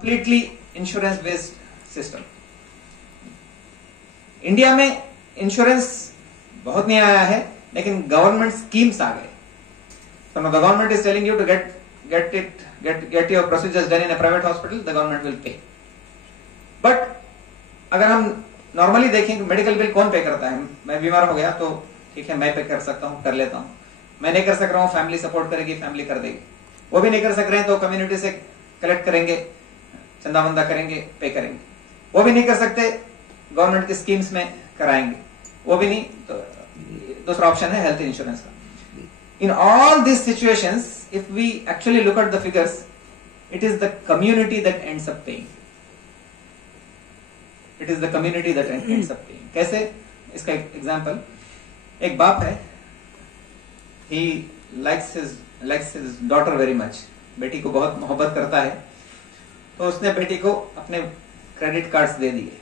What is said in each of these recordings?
Completely insurance based system. India में insurance बहुत नहीं आया है, लेकिन गवर्नमेंट स्कीम्स आ गए। So now the government is telling you to get your procedures done in a private hospital, the government will pay. But अगर हम normally देखें कि मेडिकल बिल कौन पे करता है? मैं बीमार हो गया तो ठीक है, मैं पे कर सकता हूँ, कर लेता हूँ। मैं नहीं कर सक रहा हूँ, फैमिली सपोर्ट करेगी, फैमिली कर देगी। वो भी नहीं कर सक रहे हैं तो कम्युनिटी से कलेक्ट करेंगे, चंदा वंदा करेंगे, पे करेंगे। वो भी नहीं कर सकते, गवर्नमेंट की स्कीम्स में कराएंगे। वो भी नहीं तो दूसरा ऑप्शन है हेल्थ इंश्योरेंस का। In all these situations, if we actually look at the figures, it is the community that ends up paying. It is the community that ends up paying. कैसे? इसका एक एग्जाम्पल, एक बाप है, he likes his daughter very much. बेटी को बहुत मोहब्बत करता है, तो उसने बेटी को अपने क्रेडिट कार्ड्स दे दिए।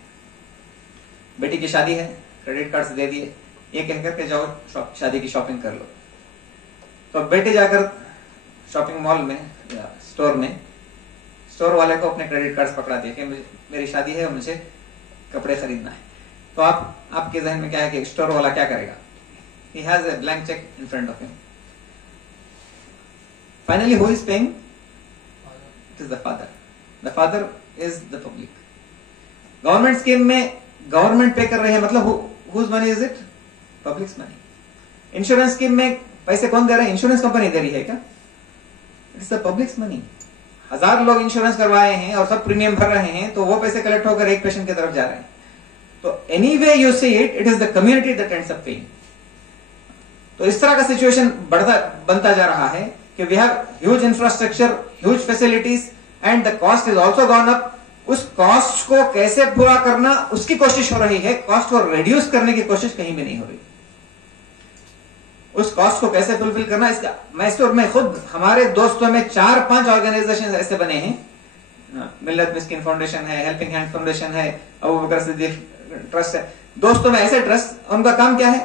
बेटी की शादी है, क्रेडिट कार्ड्स दे दिए, ये कहकर के जाओ शादी की शॉपिंग कर लो। तो बेटे जाकर शॉपिंग मॉल में या स्टोर में स्टोर वाले को अपने क्रेडिट कार्ड्स पकड़ा दिए कि मेरी शादी है और मुझे कपड़े खरीदना है। तो आपके जहन में क्या है कि स्टोर वाला क्या करेगा? He has a blank check in front of him. Finally, who is paying? It is the father. The father is the public. Government scheme में गवर्नमेंट पे कर रही है, मतलब whose money is it? Public's money. Insurance scheme में पैसे कौन दे रहा है? इंश्योरेंस कंपनी दे रही है क्या? It's the publics money. 1000 लोग इंश्योरेंस करवाए हैं और सब प्रीमियम भर रहे हैं, तो वो पैसे कलेक्ट होकर एक पेशेंट की तरफ जा रहे हैं। तो anyway you see it is the community that ends up paying. तो इस तरह का सिचुएशन बनता जा रहा है कि we have huge infrastructure, huge facilities and the cost is also gone up. उस कॉस्ट को कैसे पूरा करना उसकी कोशिश हो रही है, कॉस्ट को रिड्यूस करने की कोशिश कहीं भी नहीं हो रही। उस कॉस्ट को कैसे फुलफिल करना, इसका मैं खुद हमारे दोस्तों में 4-5 ऑर्गेनाइजेशन ऐसे बने हैं। मिल्लत मिस्किन फाउंडेशन है, हेल्पिंग हैंड फाउंडेशन है, अबू बकर सिद्दीक ट्रस्ट है। दोस्तों में ऐसे ट्रस्ट, उनका काम क्या है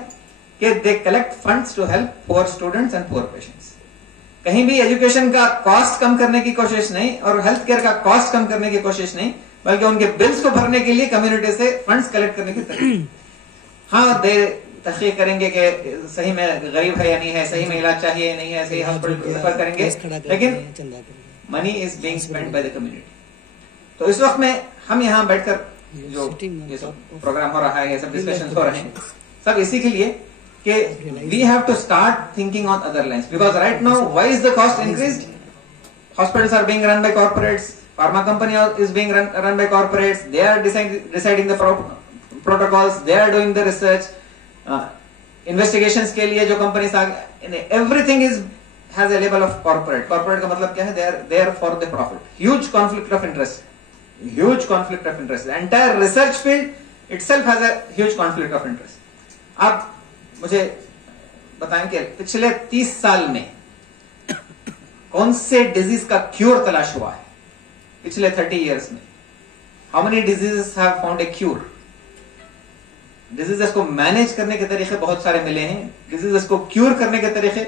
कि they collect funds to help poor students and poor patients. कहीं भी एजुकेशन का कॉस्ट कम करने की कोशिश नहीं और हेल्थ केयर का कॉस्ट कम करने की कोशिश नहीं, बल्कि उनके बिल्स को भरने के लिए कम्युनिटी से फंड्स कलेक्ट करने की तरीके। हाँ, दे तहकीक करेंगे कि सही में गरीब है या नहीं है, सही में इलाज चाहिए या नहीं है, सही हॉस्पिटल रेफर करेंगे, लेकिन money is being spent by the community. तो इस वक्त में हम यहाँ बैठकर जो ये सब प्रोग्राम हो रहा है, ये सब डिस्कशन हो रहे हैं, सब इसी के लिए कि we have to start thinking on other lines, because right now why is the cost increased? Hospitals are being run by corporates, pharma company is being run by corporates, they are deciding the protocols, they are doing the research, investigations के लिए जो companies आ गए, everything has a level of corporate. Corporate का मतलब क्या है? They are there for the profit. Huge conflict of interest, huge conflict of interest. Entire research field itself has a huge conflict of interest. आप मुझे बताएं कि पिछले 30 साल में कौन से डिजीज का क्यूर तलाश हुआ है? पिछले 30 इयर्स में how many diseases have found a cure? Diseases को मैनेज करने के तरीके बहुत सारे मिले हैं, डिजीजेस को क्यूर करने के तरीके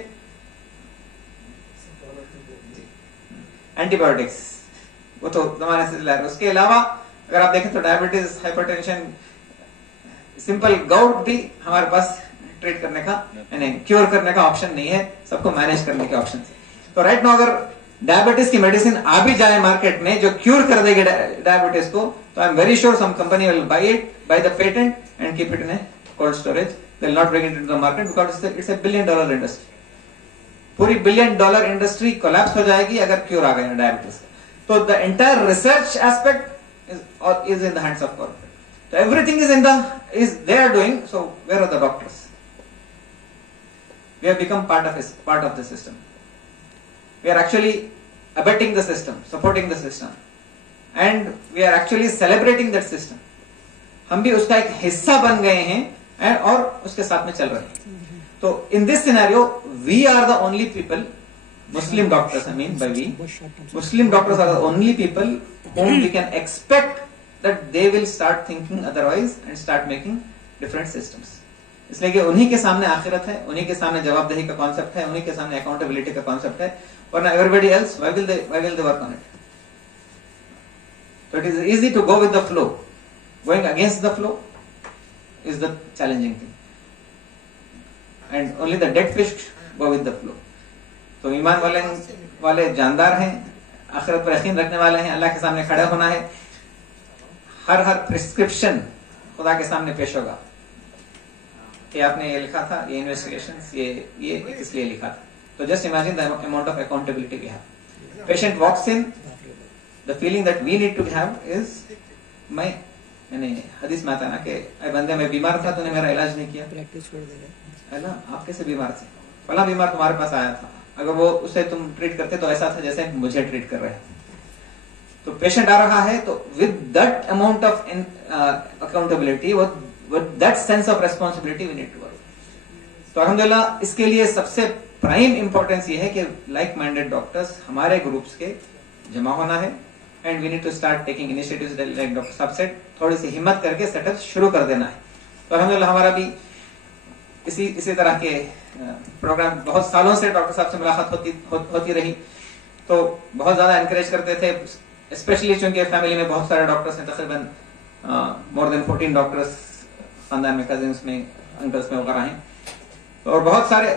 एंटीबायोटिक्स वो तो जमाने से चला रहे। उसके अलावा अगर आप देखें तो डायबिटीज, हाइपरटेंशन, सिंपल गाउट भी हमारे पास ट्रीट करने का यानी क्योर करने का ऑप्शन नहीं है, सबको मैनेज करने के ऑप्शन है। तो राइट नाउ अगर डायबिटीज की मेडिसिन आ भी जाए मार्केट में जो क्यूर कर देगी डायबिटीज को, तो I am very sure some company will buy it, buy the patent and keep it in a cold storage. They will not bring it into the market because it's a $1 billion industry. पूरी $1 billion industry collapse हो जाएगी अगर cure आ गया diabetes का। तो the entire research aspect is in the hands of corporate. So everything is they are doing. So where are the doctors? We have become part of the system. We are actually abetting the system, supporting the system, and we are actually celebrating that system. हम भी उसका एक हिस्सा बन गए हैं और उसके साथ में चल रहे हैं। तो in this scenario we are the only people, Muslim doctors, I mean by we, Muslim doctors are the only people whom we can expect that they will start thinking otherwise and start making different systems. इसलिए कि उन्हीं के सामने आखिरत है, उन्हीं के सामने जवाबदेही का कॉन्सेप्ट है, उन्हीं के सामने अकाउंटेबिलिटी का कॉन्सेप्ट है, वरना everybody else why will they work on it? So it is easy to go with the flow. Going against the flow is the challenging thing. And only the dead fish go with the flow. तो ईमान वाले जानदार हैं, आखिरत पर यकीन रखने वाले हैं, अल्लाह के सामने खड़े होना है, हर प्रिस्क्रिप्शन खुदा के सामने पेश होगा कि आपने ये लिखा था, ये इन्वेस्टिगेशंस, ये किस लिए लिखा था. तो just imagine the amount of accountability we have. Patient walks in, the feeling that we need to have is मैंने हदीस में आता ना कि अरे बंदे मैं बीमार था, तूने मेरा इलाज नहीं किया. प्रैक्टिस छोड़ देगा. अल्लाह आप कैसे बीमार थे? फला बीमार तुम्हारे पास आया था, अगर वो उसे तुम ट्रीट करते तो ऐसा था जैसे मुझे ट्रीट कर रहे हैं. तो पेशेंट आ रहा है तो with that amount of accountability, with that sense of responsibility we need to work. तो अल्हम्दुलिल्लाह इसके लिए सबसे प्राइम इंपॉर्टेंस ये है कि लाइक माइंडेड डॉक्टर्स हमारे ग्रुप्स के जमा होना है. And we need to start taking initiatives like doctor साहब सेड, थोड़ी सी हिम्मत करके सेटअप शुरू कर देना है. तो अल्हम्दुलिल्लाह हमारा भी इसी तरह के प्रोग्राम बहुत सालों से डॉक्टर साहब से मुलाकात होती रही, तो बहुत ज्यादा एनकरेज करते थे. स्पेशली चूंकि फैमिली में बहुत सारे डॉक्टर्स हैं, तकरीबन मोर देन 14 डॉक्टर्स खानदान में, कजिन्स में, अंकल्स में वगैरह हैं. और बहुत सारे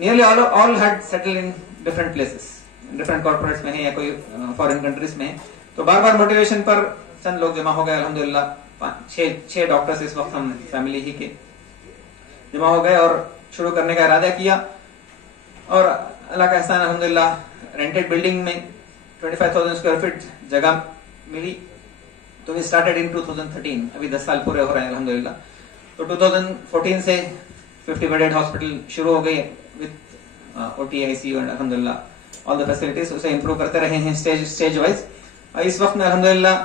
nearly all had settle in different places, different corporates में है या कोई फॉरेन कंट्रीज में है. तो बार बार मोटिवेशन पर चंद लोग जमा हो गए. अल्हम्दुलिल्लाह 6 डॉक्टर्स इस वक्त हम फैमिली ही के जमा हो गए और शुरू करने का इरादा किया. और अल्लाह का एहसान, अल्हम्दुलिल्लाह रेंटेड बिल्डिंग में 25,000 स्क्वायर फीट जगह मिली. तो वी स्टार्टेड इन 2013. अभी 10 साल पूरे हो रहे हैं अल्हम्दुलिल्लाह. तो 2014 से 50 बेडेड हॉस्पिटल शुरू हो गई विद ओटी, आईसीयू एंड अल्हम्दुलिल्लाह ऑल द फैसिलिटीज. उसे इंप्रूव करते रहे हैं स्टेज वाइज. इस वक्त में अल्हम्दुलिल्लाह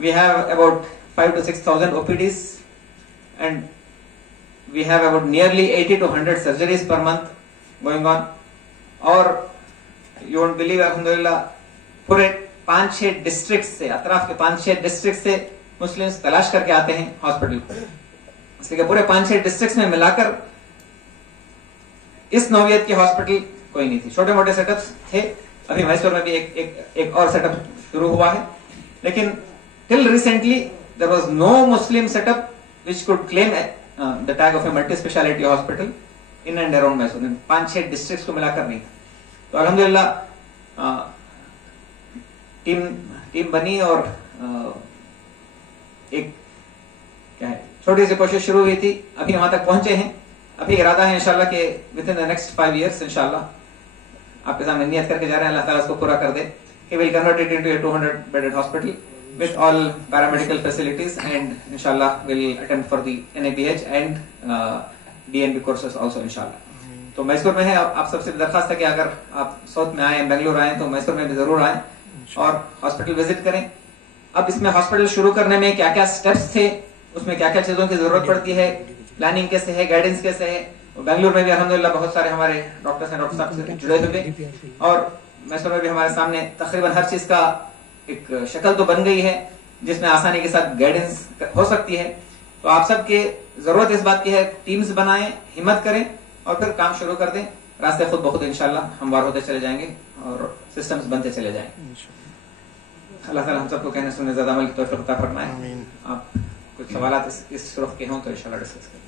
we have about 5 to 6,000 OPDs and we have about nearly 80 to 100 surgeries per month going on. और you won't believe alhamdulillah पूरे 5-6 डिस्ट्रिक्ट से, अतराफ के 5-6 डिस्ट्रिक्ट से मुस्लिम्स तलाश करके आते हैं हॉस्पिटल को. इसलिए पूरे 5-6 डिस्ट्रिक्ट में मिलाकर इस नौवियत की हॉस्पिटल कोई नहीं थी. छोटे मोटे सेटअप्स थे. अभी मैसूर में भी एक और सेटअप शुरू हुआ है, लेकिन till recently there was no Muslim setup which could claim the tag of a multi-speciality hospital in and around Mysore. 5-6 districts को मिलाकर नहीं था. तो अल्हम्दुलिल्लाह टीम बनी और एक क्या है छोटी सी कोशिश शुरू हुई थी. अभी वहां तक पहुंचे हैं. अभी इरादा है इंशाल्लाह के with in the next 5 years इंशाल्लाह आपके सामने नियत करके जा रहे हैं, अल्लाह ताला उसको पूरा कर दे कि will convert it into A 200 bedded hospital with all paramedical facilities, and inshallah will attempt for the NABH and DNB courses also inshallah. तो मैसूर में है. आप सबसे दरखास्त है कि अगर आप साउथ में आए, बेंगलुरु आए, तो मैसूर में भी जरूर आए और हॉस्पिटल विजिट करें. अब इसमें हॉस्पिटल शुरू करने में क्या क्या स्टेप्स थे, उसमें क्या क्या चीजों की जरूरत पड़ती है, प्लानिंग कैसे है, गाइडेंस कैसे है. बेंगलुरु में भी अल्हम्दुलिल्लाह बहुत सारे हमारे डॉक्टर्स हैं, डॉक्टर साहब से जुड़े हुए. और मैसूर में भी हमारे सामने तकरीबन हर चीज का एक शक्ल तो बन गई है जिसमें आसानी के साथ गाइडेंस हो सकती है. तो आप सबके जरूरत इस बात की है, टीम्स बनाएं, हिम्मत करें और फिर काम शुरू कर दें. रास्ते खुद बहुत इंशाल्लाह हमवार होते चले जाएंगे और सिस्टम्स बनते चले जाएंगे. अल्लाह ताला हम सबको कहने सुनने ज्यादा अमल की तौफीक अता फरमाए. आप कुछ सवाल इस रुख के हों तो इंशाल्लाह डिस्कस करें.